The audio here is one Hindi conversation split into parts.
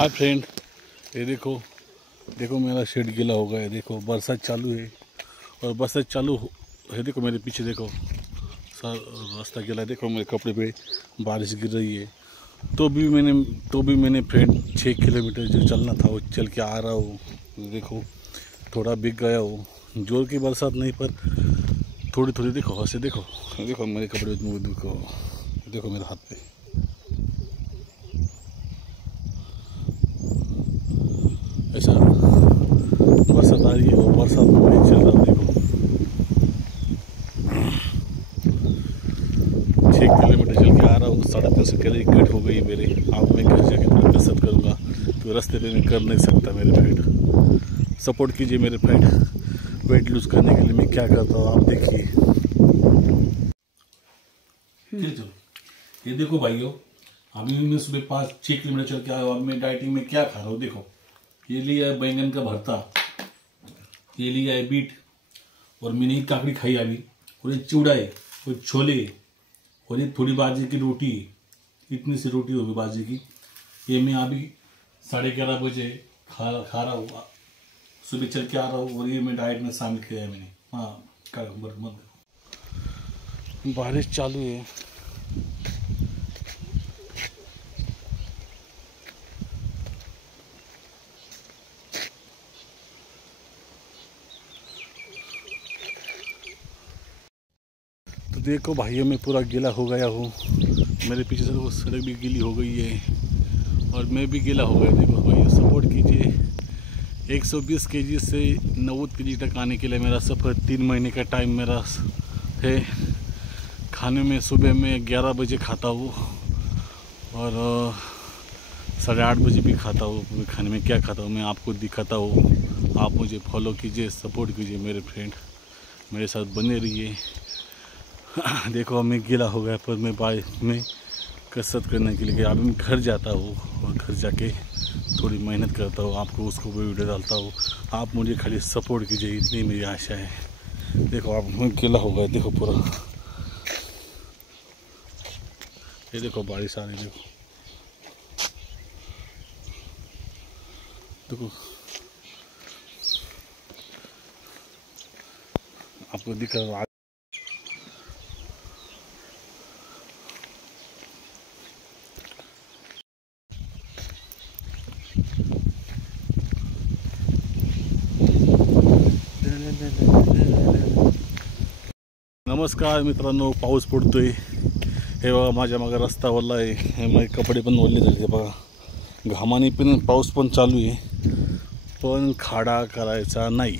हाय फ्रेंड, ये देखो देखो मेरा शेड गीला हो गया है। देखो बरसात चालू है और बरसात चालू है। देखो मेरे पीछे देखो सारा रास्ता गीला है। देखो मेरे कपड़े पे बारिश गिर रही है। तो भी मैंने फ्रेंड 6 किलोमीटर जो चलना था वो चल के आ रहा हूँ। देखो थोड़ा भीग गया हूँ। जोर की बरसात नहीं पर थोड़ी थोड़ी देखो ऐसे देखो देखो मेरे कपड़े देखो मेरे हाथ पे ऐसा बरसात आ रही है और बरसात में मैं चल रहा हूँ। देखो 6 किलोमीटर चल के आ रहा हूँ। 3.5 किलोमीटर हो गई मेरे। अब मैं घर जाके थोड़ा कसरत करूँगा तो रास्ते पे मैं कर नहीं सकता। मेरे फ्रेंड सपोर्ट कीजिए मेरे फ्रेंड। वेट लूज करने के लिए मैं क्या करता हूँ आप देखिए। ये देखो भाइयों, अभी मैं सुबह 5-6 किलोमीटर चल के आया हूँ। अब मैं डाइटिंग में क्या खा रहा हूँ देखो। ये लिया है बैंगन का भरता, ये लिया है बीट और मैंने एक काकड़ी खाई अभी, और ये चिवड़ा है और छोले और ये थोड़ी बाजरे की रोटी। इतनी सी रोटी होगी बाजरे की। ये मैं अभी 11:30 बजे खा रहा हूँ। सुबह चल के आ रहा हूँ और ये मैं डाइट में शामिल किया है मैंने। हाँ बारिश चालू है। तो देखो भाइयों मैं पूरा गीला हो गया हूँ। मेरे पीछे से वो सड़क भी गीली हो गई है और मैं भी गीला हो गया। देखो भाइयों सपोर्ट कीजिए। 120 केजी से 90 केजी तक आने के लिए मेरा सफ़र 3 महीने का टाइम मेरा है। खाने में सुबह में 11 बजे खाता हूँ और 8:30 बजे भी खाता हूँ। मैं खाने में क्या खाता हूँ मैं आपको दिखाता हूँ। आप मुझे फॉलो कीजिए, सपोर्ट कीजिए मेरे फ्रेंड, मेरे साथ बने रहिए। देखो मैं गीला हो गया पर मैं बाइक में कसरत करने के लिए गया। अभी मैं घर जाता हूँ और घर जाके थोड़ी मेहनत करता हूँ, आपको उसको भी वीडियो डालता हूँ। आप मुझे खाली सपोर्ट कीजिए, इतनी मेरी आशा है। देखो आप मैं गीला हो गया। देखो पूरा ये देखो बारिश आ रही। देखो आपको दिख रहा है। नमस्कार मित्रांनो, पाऊस पडतोय। हे बघा माझ्या मागे रस्ता ओला आहे, हे माझे कपडे पण ओले झाले बघा। घामाने पण पाऊस पण चालू आहे, पण खाडा करायचा नाही।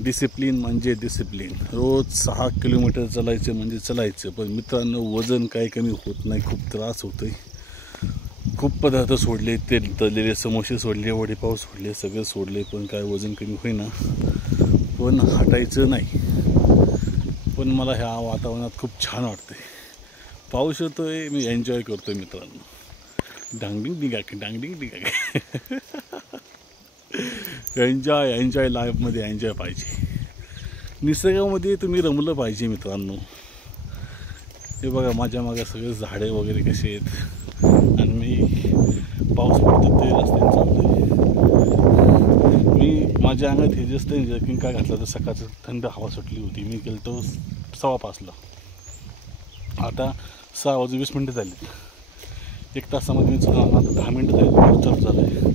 डिसिप्लिन म्हणजे डिसिप्लिन। रोज 6 किलोमीटर चालायचं म्हणजे चालायचं। पण मित्रांनो वजन काही कमी होत नाही, खूप त्रास होतोय। खूप पदार्थ सोडले, तेल तळलेले समोसे सोडले, वडेपाव सोडले, सगळे सोडले, पण काय वजन कमी होईना। पण हटायचं नाही। पण मला ह्या वातावरणात खूप छान वाटतंय। पाऊस येतोय, मी एन्जॉय करतोय मित्रांनो। डांगडिंग डिंगा एन्जॉय लाईफमध्ये एन्जॉय पाहिजे। निसर्गामध्ये तुम्ही रमलं पाहिजे मित्रांनो। हे बघा माझ्या मागे सगळे झाडे वगैरे कसे आहेत आणि मी पाऊस पडतो ते रस्त्याने चालतोय। मी माझ्या अंगात हे जास्त जर्किंग काय घातलं तर सकाळचं थंड हवा सुटली होती। मी गेलो तो 5:15ला। आता 6:20 झाली। 1 तासामध्ये मी आता 10 मिनटं झाली पाऊस चालू झाला आहे।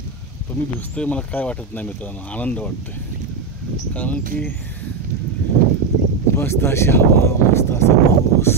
पण मी भिजतोय, मला काय वाटत नाही मित्रांनो, आनंद वाटतोय। कारण की मस्त अशी हवा, मस्त असा पाऊस।